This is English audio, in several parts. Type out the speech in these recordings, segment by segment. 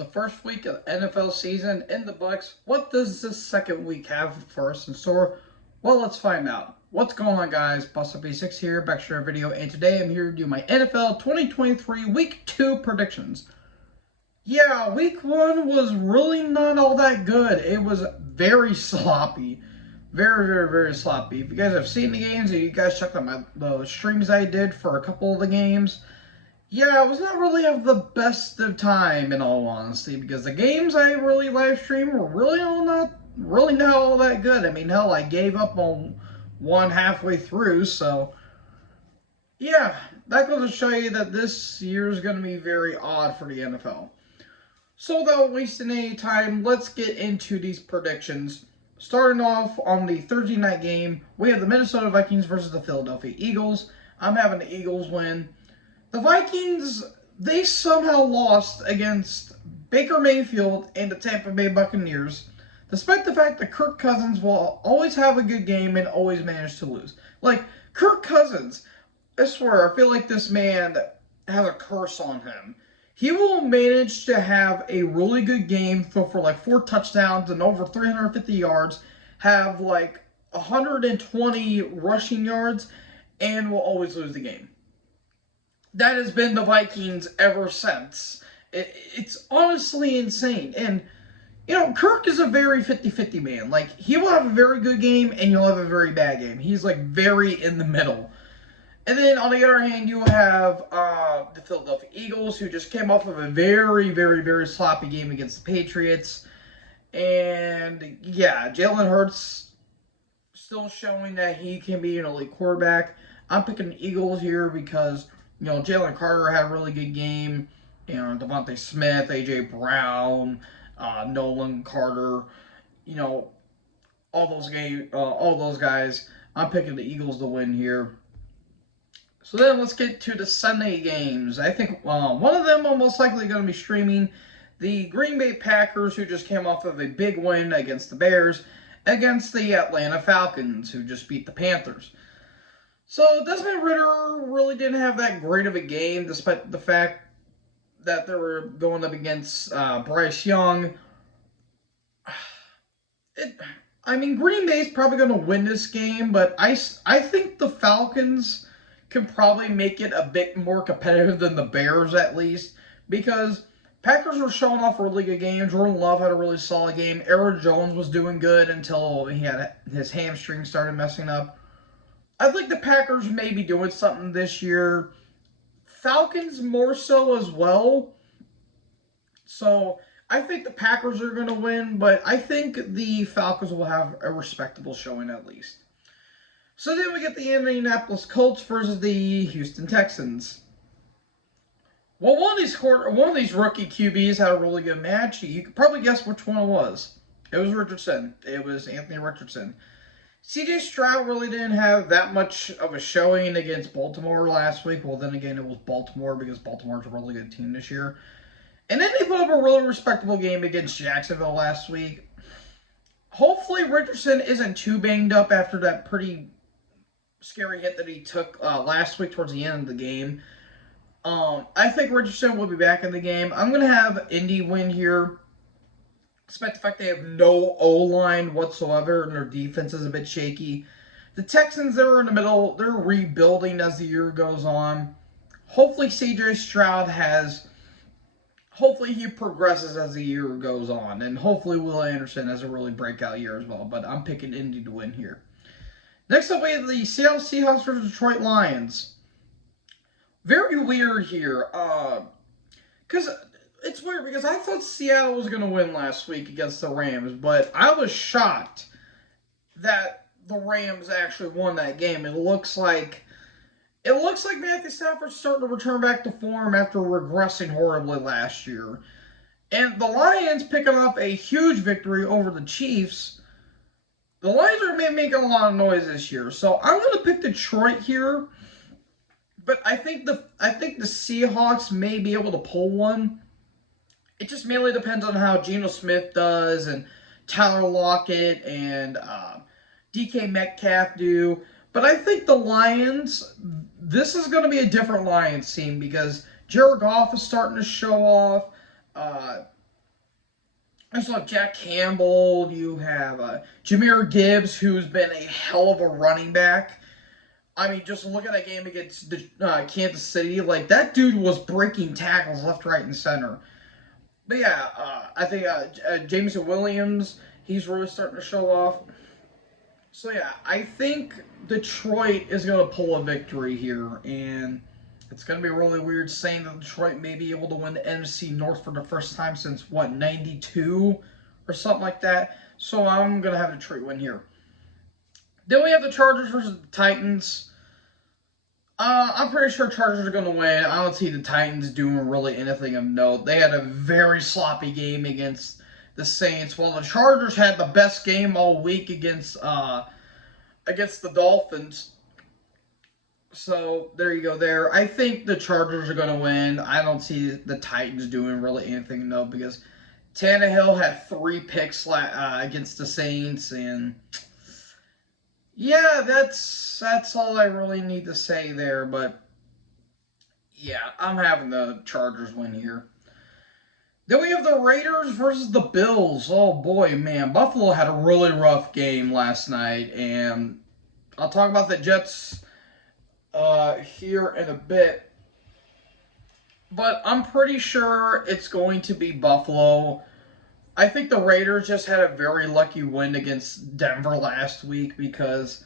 the first week of the NFL season in the books. What does this second week have for us in store? Well, let's find out. What's going on, guys? BustUp86 here, back to our video, and today I'm here to do my NFL 2023 Week 2 predictions. Yeah, Week 1 was really not all that good. It was very sloppy. Very sloppy. If you guys have seen the games, and you guys checked out the streams I did for a couple of the games, yeah, I was not really of the best of time, in all honesty, because the games I really live streamed were really not all that good. I mean, hell, I gave up on one halfway through, so yeah, that goes to show you that this year is going to be very odd for the NFL. So without wasting any time, let's get into these predictions. Starting off on the Thursday night game, we have the Minnesota Vikings versus the Philadelphia Eagles. I'm having the Eagles win. The Vikings, they somehow lost against Baker Mayfield and the Tampa Bay Buccaneers, despite the fact that Kirk Cousins will always have a good game and always manage to lose. Like, Kirk Cousins, I swear, I feel like this man has a curse on him. He will manage to have a really good game, throw for like 4 touchdowns and over 350 yards, have like 120 rushing yards, and will always lose the game. That has been the Vikings ever since. It's honestly insane. And, you know, Kirk is a very 50-50 man. Like, he will have a very good game and you'll have a very bad game. He's, like, very in the middle. And then, on the other hand, you have the Philadelphia Eagles, who just came off of a very sloppy game against the Patriots. And, yeah, Jalen Hurts still showing that he can be an elite quarterback. I'm picking the Eagles here because, you know, Jalen Carter had a really good game. You know, Devontae Smith, A.J. Brown, Nolan Carter. You know, all those guys. I'm picking the Eagles to win here. So then let's get to the Sunday games. I think one of them I'm most likely going to be streaming. The Green Bay Packers, who just came off of a big win against the Bears, against the Atlanta Falcons, who just beat the Panthers. So Desmond Ridder really didn't have that great of a game, despite the fact that they were going up against Bryce Young. I mean, Green Bay's probably going to win this game, but I think the Falcons can probably make it a bit more competitive than the Bears, at least, because Packers were showing off a really good game. Jordan Love had a really solid game. Aaron Jones was doing good until he had his hamstring started messing up. I think the Packers may be doing something this year. Falcons more so as well. So I think the Packers are going to win, but I think the Falcons will have a respectable showing at least. So then we get the Indianapolis Colts versus the Houston Texans. Well, one of these rookie QBs had a really good match. You could probably guess which one it was. It was Richardson. It was Anthony Richardson. CJ Stroud really didn't have that much of a showing against Baltimore last week. Well, then again, it was Baltimore because Baltimore's a really good team this year. And then they put up a really respectable game against Jacksonville last week. Hopefully Richardson isn't too banged up after that pretty scary hit that he took last week towards the end of the game. I think Richardson will be back in the game. I'm going to have Indy win here, despite the fact they have no O-line whatsoever and their defense is a bit shaky. The Texans, they're in the middle. They're rebuilding as the year goes on. Hopefully CJ Stroud hopefully he progresses as the year goes on. And hopefully Will Anderson has a really breakout year as well. But I'm picking Indy to win here. Next up, we have the Seattle Seahawks versus Detroit Lions. Very weird here. Because it's weird because I thought Seattle was going to win last week against the Rams, but I was shocked that the Rams actually won that game. It looks like Matthew Stafford's starting to return back to form after regressing horribly last year. And the Lions picking up a huge victory over the Chiefs. The Lions are making a lot of noise this year, so I'm going to pick Detroit here. But I think the Seahawks may be able to pull one. It just mainly depends on how Geno Smith does and Tyler Lockett and DK Metcalf do. But I think the Lions, this is going to be a different Lions team because Jared Goff is starting to show off. There's like Jack Campbell. You have Jahmyr Gibbs, who's been a hell of a running back. I mean, just look at that game against the, Kansas City. Like, that dude was breaking tackles left, right, and center. But yeah, I think Jameson Williams, he's really starting to show off. So yeah, I think Detroit is going to pull a victory here, and it's going to be really weird saying that Detroit may be able to win the NFC North for the first time since what, '92 or something like that. So I'm going to have Detroit win here. Then we have the Chargers versus the Titans. I'm pretty sure Chargers are going to win. I don't see the Titans doing really anything of note. They had a very sloppy game against the Saints, while the Chargers had the best game all week against the Dolphins. So there you go. There, I think the Chargers are going to win. I don't see the Titans doing really anything of note because Tannehill had 3 picks against the Saints, and yeah, that's all I really need to say there. But yeah, I'm having the Chargers win here. Then we have the Raiders versus the Bills. Oh boy, man, Buffalo had a really rough game last night, and I'll talk about the Jets here in a bit. But I'm pretty sure it's going to be Buffalo. I think the Raiders just had a very lucky win against Denver last week because,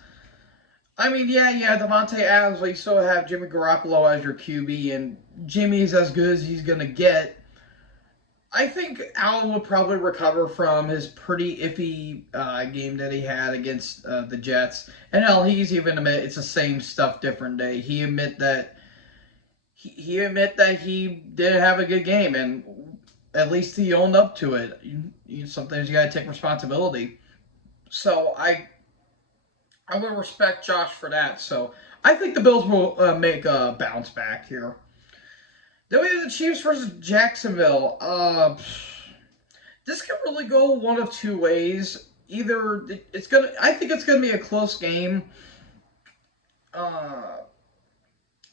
I mean, yeah, Devontae Adams, but you still have Jimmy Garoppolo as your QB, and Jimmy's as good as he's going to get. I think Allen will probably recover from his pretty iffy game that he had against the Jets. And hell, he's even admit it's the same stuff, different day. He admit that he did have a good game, and at least he owned up to it. Sometimes you got to take responsibility. So I would respect Josh for that. So I think the Bills will make a bounce back here. Then we have the Chiefs versus Jacksonville. This could really go one of two ways. Either I think it's gonna be a close game. Uh,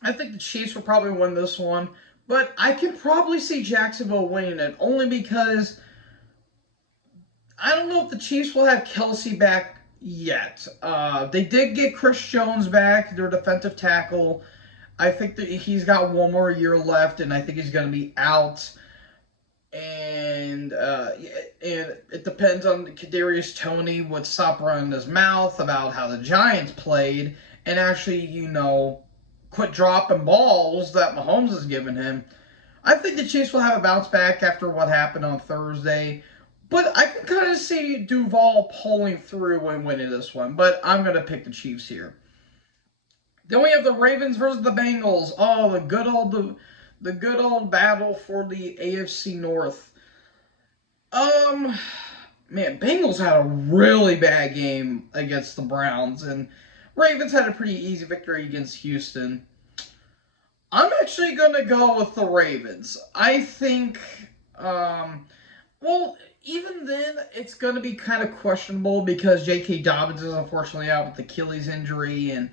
I think the Chiefs will probably win this one, but I can probably see Jacksonville winning it only because I don't know if the Chiefs will have Kelsey back yet. They did get Chris Jones back, their defensive tackle. I think that he's got one more year left, and I think he's going to be out. And it depends on Kadarius Toney would stop running his mouth about how the Giants played and actually, quit dropping balls that Mahomes has given him. I think the Chiefs will have a bounce back after what happened on Thursday. But I can kind of see Duval pulling through and winning this one. But I'm going to pick the Chiefs here. Then we have the Ravens versus the Bengals. Oh, the good old battle for the AFC North. Man, Bengals had a really bad game against the Browns, and Ravens had a pretty easy victory against Houston. I'm actually going to go with the Ravens. I think, well, even then, it's going to be kind of questionable because J.K. Dobbins is unfortunately out with Achilles injury, and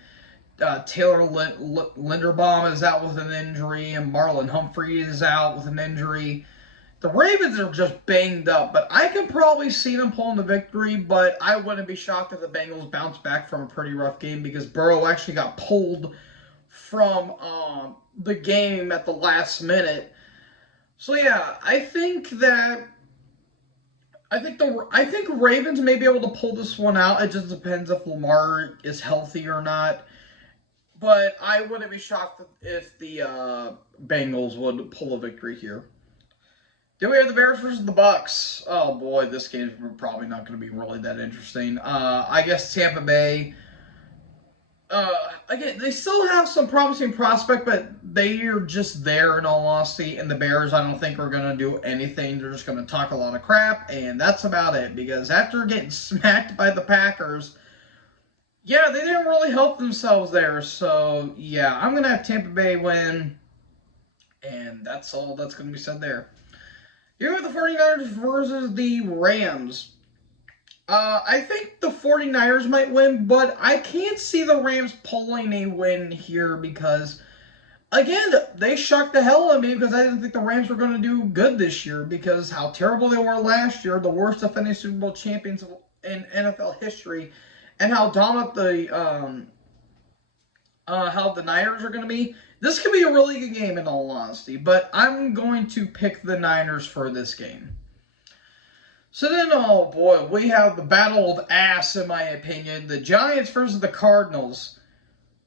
Taylor Linderbaum is out with an injury, and Marlon Humphrey is out with an injury. The Ravens are just banged up, but I can probably see them pulling the victory, but I wouldn't be shocked if the Bengals bounce back from a pretty rough game because Burrow actually got pulled from the game at the last minute. So yeah, I think Ravens may be able to pull this one out. It just depends if Lamar is healthy or not. But I wouldn't be shocked if the Bengals would pull a victory here. Then we have the Bears versus the Bucks. Oh boy, this game's probably not going to be really that interesting. I guess Tampa Bay. Again, they still have some promising prospect, but they are just there in all honesty. And the Bears, I don't think are going to do anything. They're just going to talk a lot of crap, and that's about it. Because after getting smacked by the Packers, yeah, they didn't really help themselves there. So yeah, I'm going to have Tampa Bay win, and that's all that's going to be said there. Here are the 49ers versus the Rams. I think the 49ers might win, but I can't see the Rams pulling a win here because Again, they shocked the hell out of me because I didn't think the Rams were going to do good this year because how terrible they were last year, the worst defending Super Bowl champions in NFL history, and how dominant how the Niners are going to be. This could be a really good game in all honesty, but I'm going to pick the Niners for this game. So then, oh boy, we have the battle of ass, in my opinion. The Giants versus the Cardinals.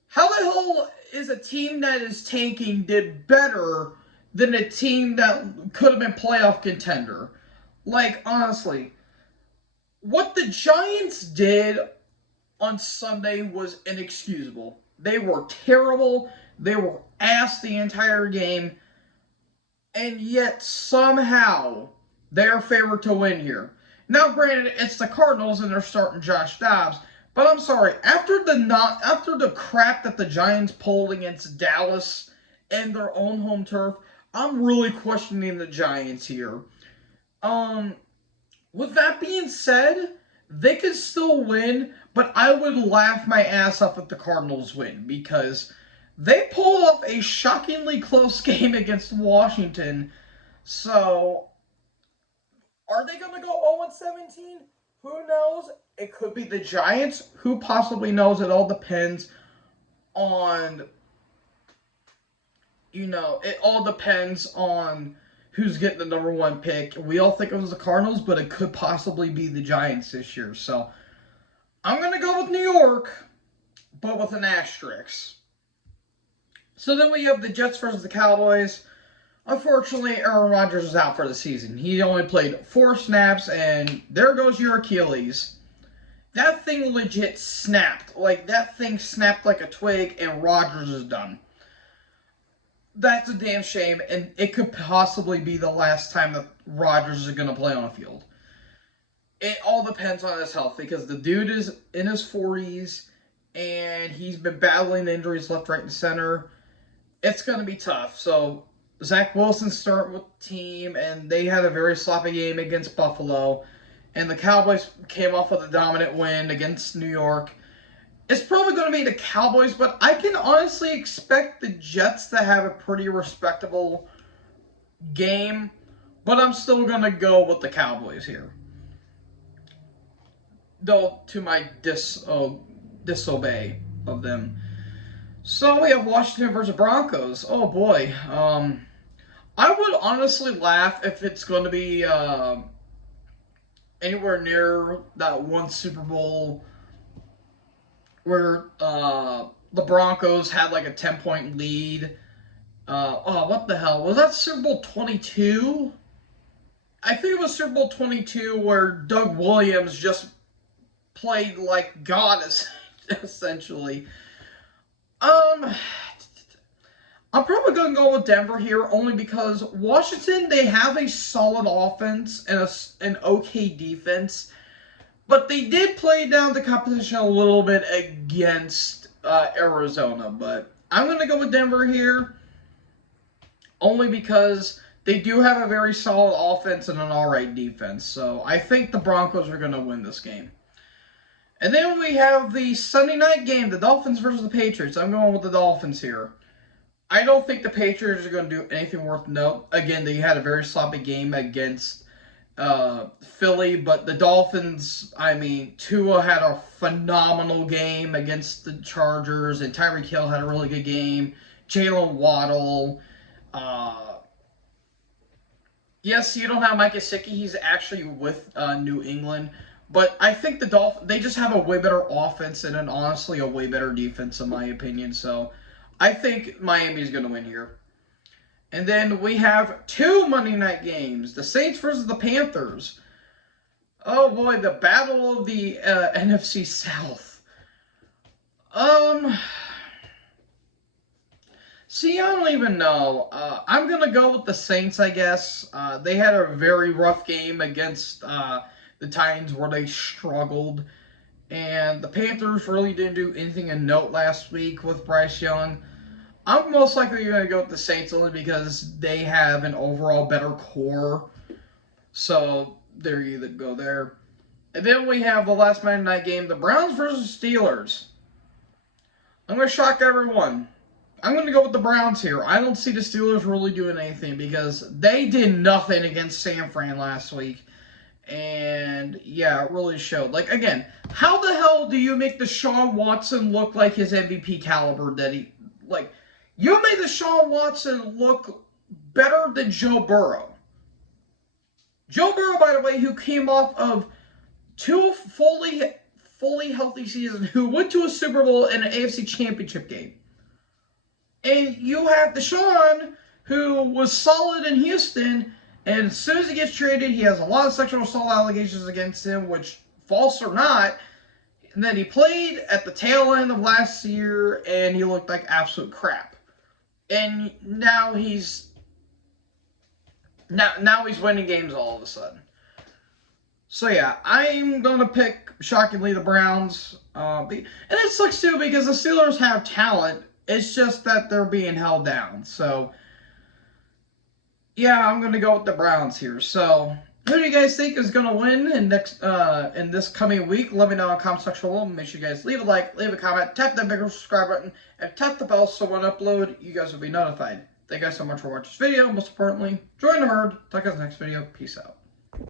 How the hell is a team that is tanking did better than a team that could have been playoff contender? Like, honestly, what the Giants did on Sunday was inexcusable. They were terrible. They were ass the entire game. And yet, somehow, they are favored to win here. Now, granted, it's the Cardinals and they're starting Josh Dobbs. But I'm sorry, after the crap that the Giants pulled against Dallas and their own home turf, I'm really questioning the Giants here. With that being said, they could still win, but I would laugh my ass off if the Cardinals win because they pulled off a shockingly close game against Washington. So, are they going to go 0-17? Who knows? It could be the Giants. Who possibly knows? It all depends on, it all depends on who's getting the number one pick. We all think it was the Cardinals, but it could possibly be the Giants this year. So I'm going to go with New York, but with an asterisk. So then we have the Jets versus the Cowboys. Unfortunately, Aaron Rodgers is out for the season. He only played 4 snaps, and there goes your Achilles. That thing legit snapped. Like, that thing snapped like a twig, and Rodgers is done. That's a damn shame, and it could possibly be the last time that Rodgers is going to play on a field. It all depends on his health, because the dude is in his 40s, and he's been battling injuries left, right, and center. It's going to be tough. So, Zach Wilson started with the team, and they had a very sloppy game against Buffalo. And the Cowboys came off with a dominant win against New York. It's probably going to be the Cowboys, but I can honestly expect the Jets to have a pretty respectable game. But I'm still going to go with the Cowboys here. Though, to my disobey of them. So we have Washington versus Broncos. Oh boy. I would honestly laugh if it's going to be anywhere near that one Super Bowl where the Broncos had like a 10-point lead. What the hell? Was that Super Bowl 22? I think it was Super Bowl 22 where Doug Williams just played like God, essentially. I'm probably going to go with Denver here only because Washington, they have a solid offense and an okay defense. But they did play down the competition a little bit against Arizona. But I'm going to go with Denver here only because they do have a very solid offense and an alright defense. So I think the Broncos are going to win this game. And then we have the Sunday night game, the Dolphins versus the Patriots. I'm going with the Dolphins here. I don't think the Patriots are going to do anything worth note. Again, they had a very sloppy game against Philly, but the Dolphins, I mean, Tua had a phenomenal game against the Chargers, and Tyreek Hill had a really good game. Jalen Waddle. Yes, you don't have Mike Gesicki. He's actually with New England. But I think the Dolphins, they just have a way better offense and honestly a way better defense, in my opinion. So I think Miami's going to win here. And then we have 2 Monday night games. The Saints versus the Panthers. Oh boy, the battle of the NFC South. See, I don't even know. I'm going to go with the Saints, I guess. They had a very rough game against the Titans where they struggled. And the Panthers really didn't do anything of note last week with Bryce Young. I'm most likely going to go with the Saints only because they have an overall better core. So, there you go there. And then we have the last Monday night game, the Browns versus Steelers. I'm going to shock everyone. I'm going to go with the Browns here. I don't see the Steelers really doing anything because they did nothing against San Fran last week. And yeah, it really showed. Like, again, how the hell do you make Deshaun Watson look like his MVP caliber that he, like, you made Deshaun Watson look better than Joe Burrow. Joe Burrow, by the way, who came off of two fully healthy seasons, who went to a Super Bowl and an AFC Championship game. And you have Deshaun, who was solid in Houston, and as soon as he gets traded, he has a lot of sexual assault allegations against him, which, false or not, and then he played at the tail end of last year, and he looked like absolute crap. And now he's winning games all of a sudden. So yeah, I'm gonna pick, shockingly, the Browns. And it sucks too because the Steelers have talent. It's just that they're being held down. So yeah, I'm gonna go with the Browns here. So who do you guys think is gonna win in this coming week? Let me know in the comment section below. Make sure you guys leave a like, leave a comment, tap that big subscribe button, and tap the bell so when I upload, you guys will be notified. Thank you guys so much for watching this video. Most importantly, join the herd. Talk to you guys next video. Peace out.